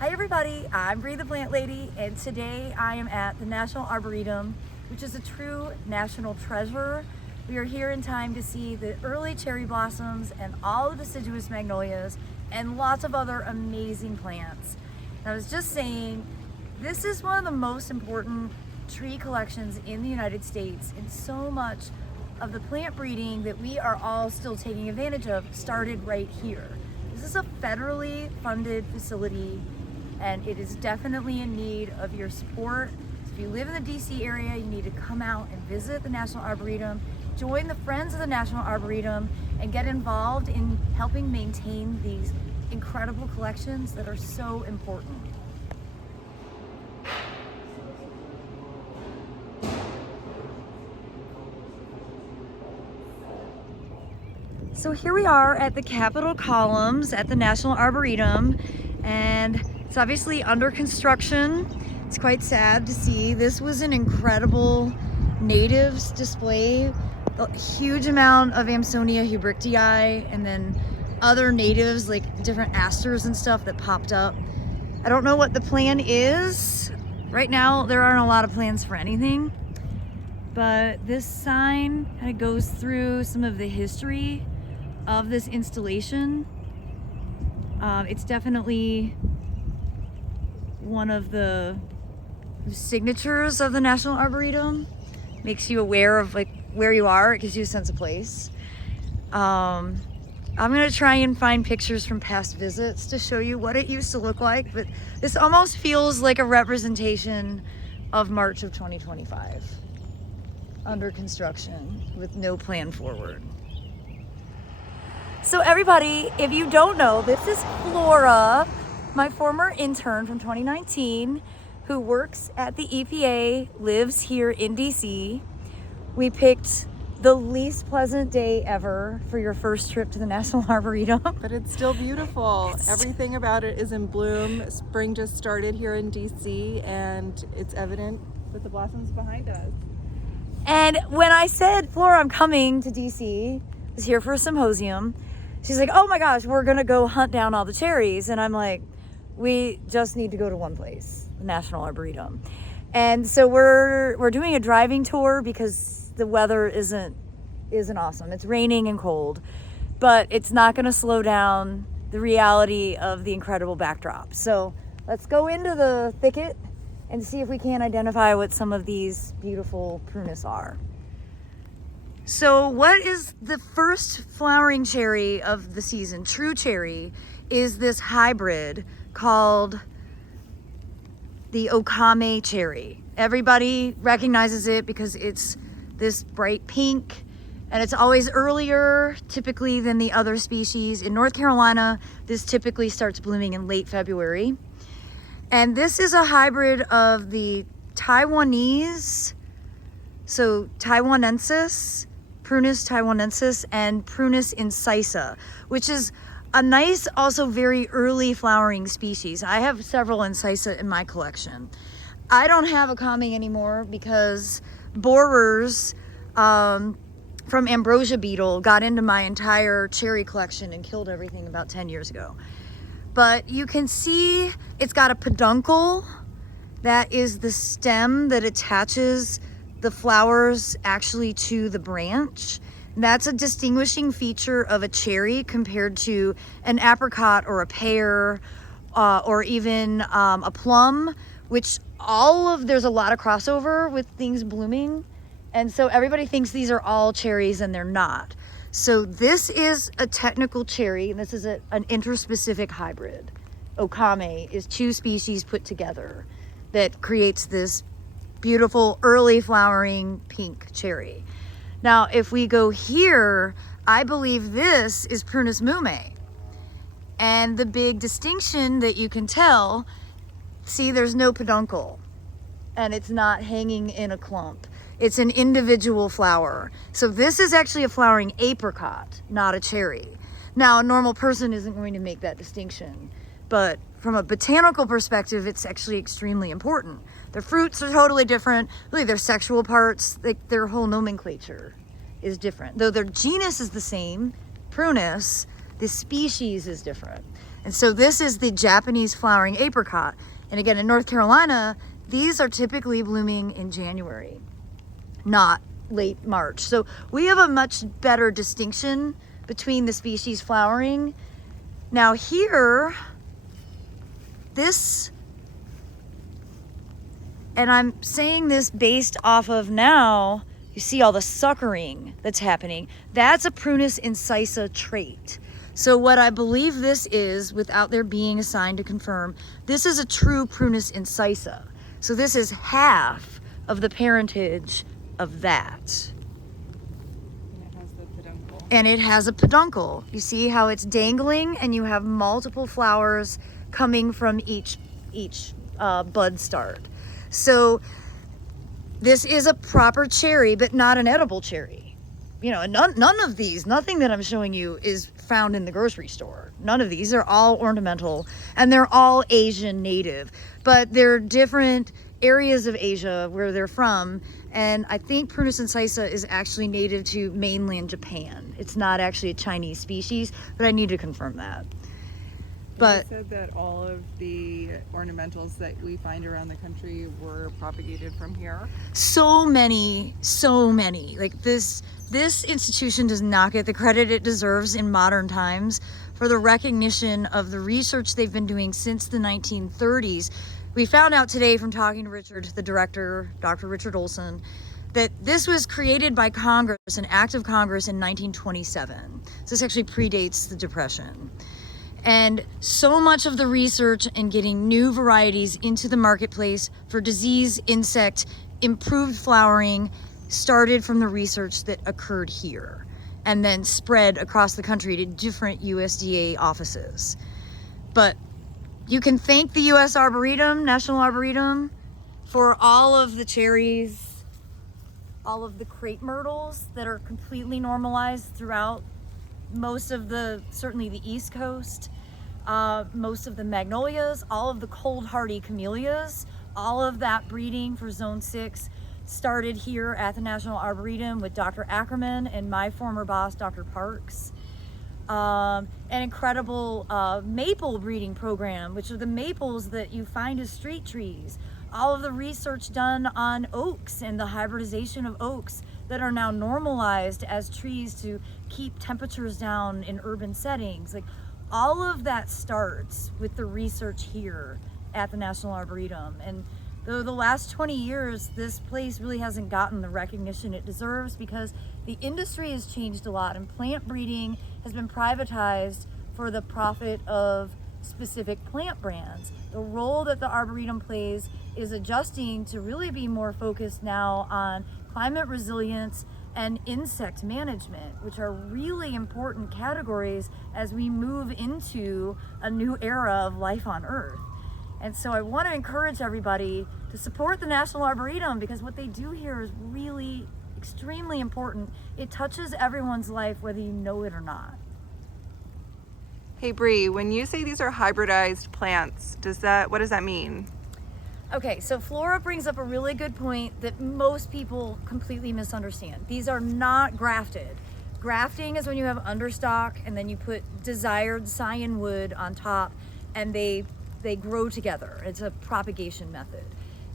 Hi everybody, I'm Bree the Plant Lady, and today I am at the National Arboretum, which is a true national treasure. We are here in time to see the early cherry blossoms and all the deciduous magnolias and lots of other amazing plants. And I was just saying, this is one of the most important tree collections in the United States, and so much of the plant breeding that we are all still taking advantage of started right here. This is a federally funded facility, and it is definitely in need of your support. So if you live in the DC area, you need to come out and visit the National Arboretum, join the Friends of the National Arboretum, and get involved in helping maintain these incredible collections that are so important. So here we are at the Capitol columns at the National Arboretum, and it's obviously under construction. It's quite sad to see. This was an incredible natives display, a huge amount of Amsonia hubrichtii, and then other natives like different asters and stuff that popped up. I don't know what the plan is. Right now there aren't a lot of plans for anything, but this sign kind of goes through some of the history of this installation. It's definitely one of the signatures of the National Arboretum. Makes you aware of like where you are. It gives you a sense of place. I'm gonna try and find pictures from past visits to show you what it used to look like, but this almost feels like a representation of March of 2025. Under construction with no plan forward. So everybody, if you don't know, this is Flora, my former intern from 2019, who works at the EPA, lives here in DC. We picked the least pleasant day ever for your first trip to the National Arboretum. But it's still beautiful. Everything about it is in bloom. Spring just started here in DC, and it's evident with the blossoms behind us. And when I said, Flora, I'm coming to DC, I was here for a symposium, she's like, oh my gosh, we're gonna go hunt down all the cherries. And I'm like, we just need to go to one place, the National Arboretum. And so we're doing a driving tour because the weather isn't awesome. It's raining and cold, but it's not gonna slow down the reality of the incredible backdrop. So let's go into the thicket and see if we can identify what some of these beautiful prunus are. So what is the first flowering cherry of the season, true cherry, is this hybrid called the Okame cherry. Everybody recognizes it because it's this bright pink, and it's always earlier typically than the other species. In North Carolina, this typically starts blooming in late February. And this is a hybrid of the Taiwanese, so Taiwanensis, Prunus taiwanensis, and Prunus incisa, which is a nice, also very early flowering species. I have several incisa in my collection. I don't have Okame anymore because borers from ambrosia beetle got into my entire cherry collection and killed everything about 10 years ago. But you can see it's got a peduncle. That is the stem that attaches the flowers actually to the branch. That's a distinguishing feature of a cherry compared to an apricot or a pear or even a plum, which there's a lot of crossover with things blooming. And so everybody thinks these are all cherries, and they're not. So this is a technical cherry, and this is an interspecific hybrid. Okame is two species put together that creates this beautiful early flowering pink cherry. Now, if we go here, I believe this is Prunus mume. And the big distinction that you can tell, see, there's no peduncle, and it's not hanging in a clump. It's an individual flower. So this is actually a flowering apricot, not a cherry. Now, a normal person isn't going to make that distinction, but from a botanical perspective, it's actually extremely important. Their fruits are totally different. Really, their sexual parts, like their whole nomenclature is different. Though their genus is the same, Prunus, The species is different. And so this is the Japanese flowering apricot. And again, in North Carolina, these are typically blooming in January, not late March. So we have a much better distinction between the species flowering. Now here, this, and I'm saying this based off of now, you see all the suckering that's happening. That's a Prunus incisa trait. So what I believe this is, without there being a sign to confirm, this is a true Prunus incisa. So this is half of the parentage of that. And it has the peduncle. And it has a peduncle. You see how it's dangling, and you have multiple flowers coming from each bud start. So this is a proper cherry, but not an edible cherry. You know, none of these, nothing that I'm showing you is found in the grocery store. None of these are all ornamental, and they're all Asian native, but they're different areas of Asia where they're from. And I think Prunus incisa is actually native to mainland Japan. It's not actually a Chinese species, but I need to confirm that. But you said that all of the ornamentals that we find around the country were propagated from here. so many. Like this institution does not get the credit it deserves in modern times for the recognition of the research they've been doing since the 1930s. We found out today from talking to Richard, the director, Dr. Richard Olson, that this was created by Congress, an act of Congress in 1927. So this actually predates the Depression. And so much of the research and getting new varieties into the marketplace for disease, insect, improved flowering started from the research that occurred here and then spread across the country to different USDA offices. But you can thank the US Arboretum, National Arboretum, for all of the cherries, all of the crepe myrtles that are completely normalized throughout most of certainly the East Coast, most of the magnolias, all of the cold hardy camellias, all of that breeding for Zone 6 started here at the National Arboretum with Dr. Ackerman and my former boss, Dr. Parks. An incredible maple breeding program, which are the maples that you find as street trees. All of the research done on oaks and the hybridization of oaks that are now normalized as trees to keep temperatures down in urban settings. Like, all of that starts with the research here at the National Arboretum. And though the last 20 years, this place really hasn't gotten the recognition it deserves because the industry has changed a lot and plant breeding has been privatized for the profit of specific plant brands. The role that the Arboretum plays is adjusting to really be more focused now on climate resilience and insect management, which are really important categories as we move into a new era of life on Earth. And so I want to encourage everybody to support the National Arboretum because what they do here is really extremely important. It touches everyone's life, whether you know it or not. Hey Bree, when you say these are hybridized plants, what does that mean? Okay, so Flora brings up a really good point that most people completely misunderstand. These are not grafted. Grafting is when you have understock and then you put desired scion wood on top and they grow together. It's a propagation method.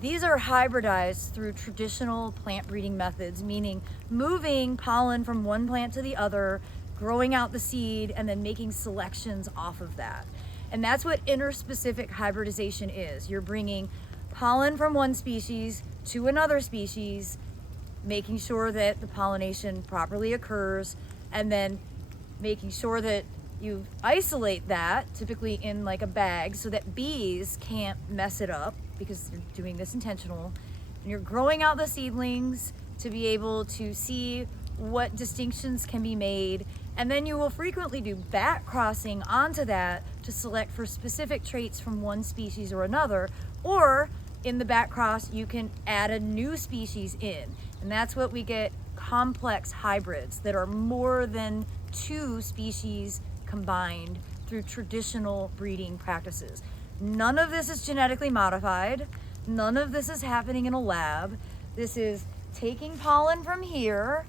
These are hybridized through traditional plant breeding methods, meaning moving pollen from one plant to the other, growing out the seed, and then making selections off of that. And that's what interspecific hybridization is. You're bringing pollen from one species to another species, making sure that the pollination properly occurs, and then making sure that you isolate that, typically in like a bag, so that bees can't mess it up because you're doing this intentional. And you're growing out the seedlings to be able to see what distinctions can be made. And then you will frequently do back crossing onto that to select for specific traits from one species or another. Or in the back cross, you can add a new species in. And that's what we get, complex hybrids that are more than two species combined through traditional breeding practices. None of this is genetically modified. None of this is happening in a lab. This is taking pollen from here,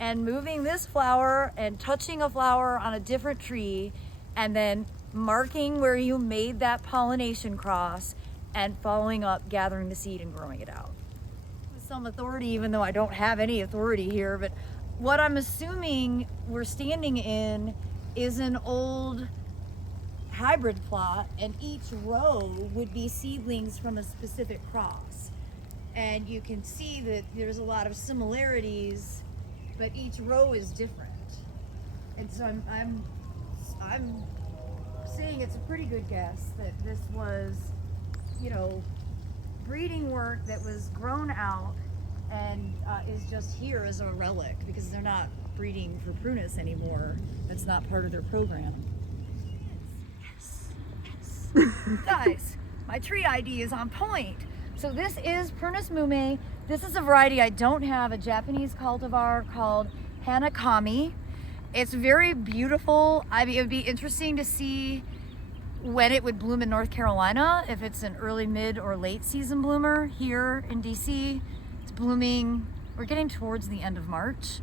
and moving this flower and touching a flower on a different tree and then marking where you made that pollination cross and following up, gathering the seed and growing it out. With some authority, even though I don't have any authority here, but what I'm assuming we're standing in is an old hybrid plot, and each row would be seedlings from a specific cross. And you can see that there's a lot of similarities, but each row is different. And so I'm saying it's a pretty good guess that this was, you know, breeding work that was grown out and is just here as a relic, because they're not breeding for prunus anymore. That's not part of their program. Yes. Guys, my tree ID is on point. So this is Prunus mume. This is a variety I don't have, a Japanese cultivar called Hanakami. It's very beautiful. I mean, it would be interesting to see when it would bloom in North Carolina, if it's an early, mid, or late season bloomer. Here in DC, it's blooming, we're getting towards the end of March.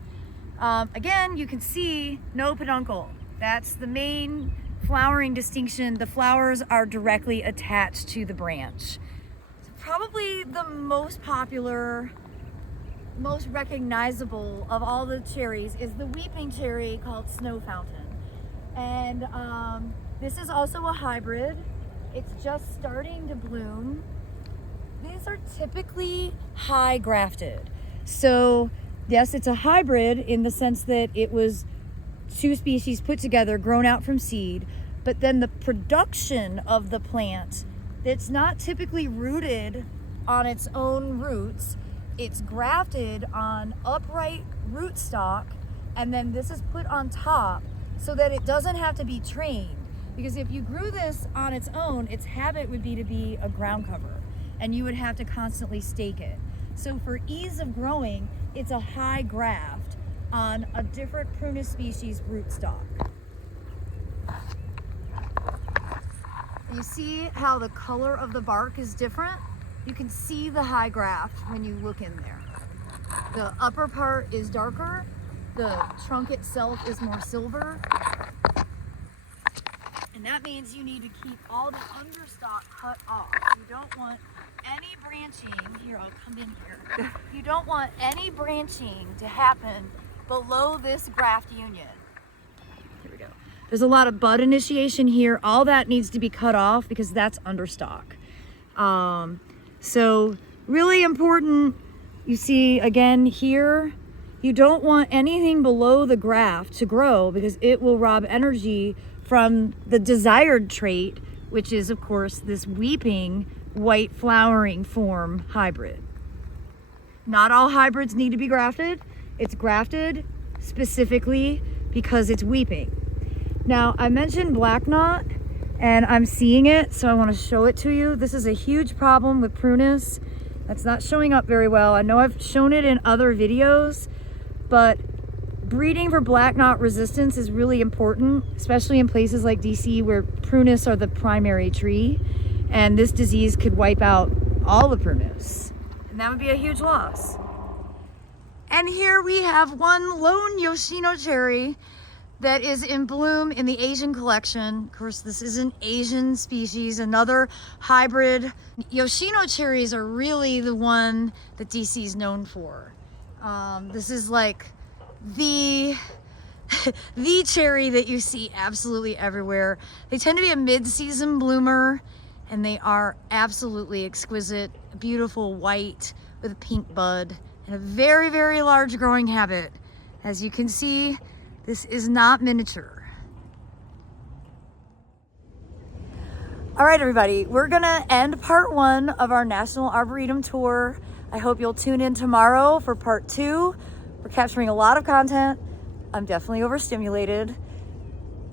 Again, you can see no peduncle. That's the main flowering distinction. The flowers are directly attached to the branch. Probably the most popular, most recognizable of all the cherries is the weeping cherry called Snow Fountain. And this is also a hybrid. It's just starting to bloom. These are typically high grafted. So yes, it's a hybrid in the sense that it was two species put together, grown out from seed, but then the production of the plant, it's not typically rooted on its own roots. It's grafted on upright rootstock, and then this is put on top so that it doesn't have to be trained. Because if you grew this on its own, its habit would be to be a ground cover, and you would have to constantly stake it. So for ease of growing, it's a high graft on a different prunus species rootstock. You see how the color of the bark is different? You can see the high graft when you look in there. The upper part is darker, the trunk itself is more silver, and that means you need to keep all the understock cut off. You don't want any branching, here I'll come in here, you don't want any branching to happen below this graft union. Here we go. There's a lot of bud initiation here. All that needs to be cut off because that's understock. So really important, you see again here, you don't want anything below the graft to grow because it will rob energy from the desired trait, which is of course this weeping white flowering form hybrid. Not all hybrids need to be grafted. It's grafted specifically because it's weeping. Now, I mentioned black knot, and I'm seeing it, so I want to show it to you. This is a huge problem with prunus. That's not showing up very well. I know I've shown it in other videos, but breeding for black knot resistance is really important, especially in places like DC where prunus are the primary tree, and this disease could wipe out all the prunus, and that would be a huge loss. And here we have one lone Yoshino cherry that is in bloom in the Asian collection. Of course, this is an Asian species, another hybrid. Yoshino cherries are really the one that DC is known for. This is like the cherry that you see absolutely everywhere. They tend to be a mid-season bloomer, and they are absolutely exquisite, beautiful white with a pink bud, and a very, very large growing habit. As you can see, this is not miniature. All right, everybody, we're gonna end part 1 of our National Arboretum tour. I hope you'll tune in tomorrow for part 2. We're capturing a lot of content. I'm definitely overstimulated.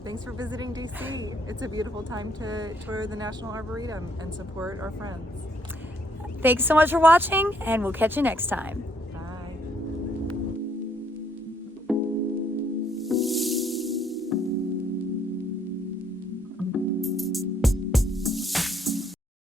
Thanks for visiting DC. It's a beautiful time to tour the National Arboretum and support our friends. Thanks so much for watching, and we'll catch you next time.